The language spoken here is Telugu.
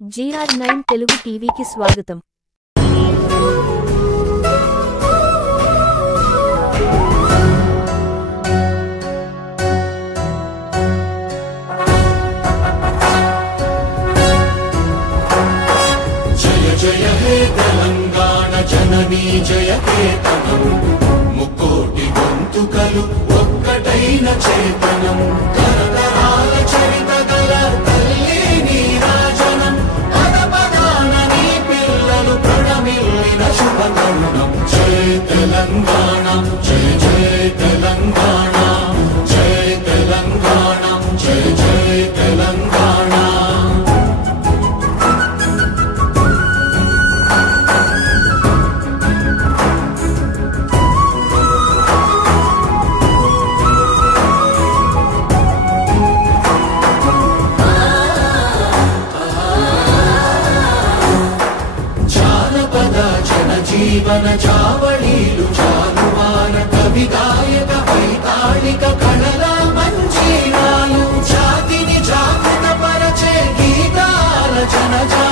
GR9 తెలుగు టీవీకి స్వాగతం. జయ జయ హే తెలంగాణ జననీ జయ కేతనం, ముక్కోటి గొంతుకలు ఒక్కటైన చేతనం, తరతరాల చరిత గల తల్లి నీరాజనం, పద పదాన నీ పిల్లలు ప్రణమిల్లిన శుభతరుణం. జయ తెలంగాణ జయ జయ తెలంగాణ, జయ తెలంగాణ జయ జయ తెలంగాణ. జీవన చావళీలు చాలువార కవి గాయక వైతాళిక కళల మంజీరాలు, జాతిని జాగృత పరచే గీతాల జనజా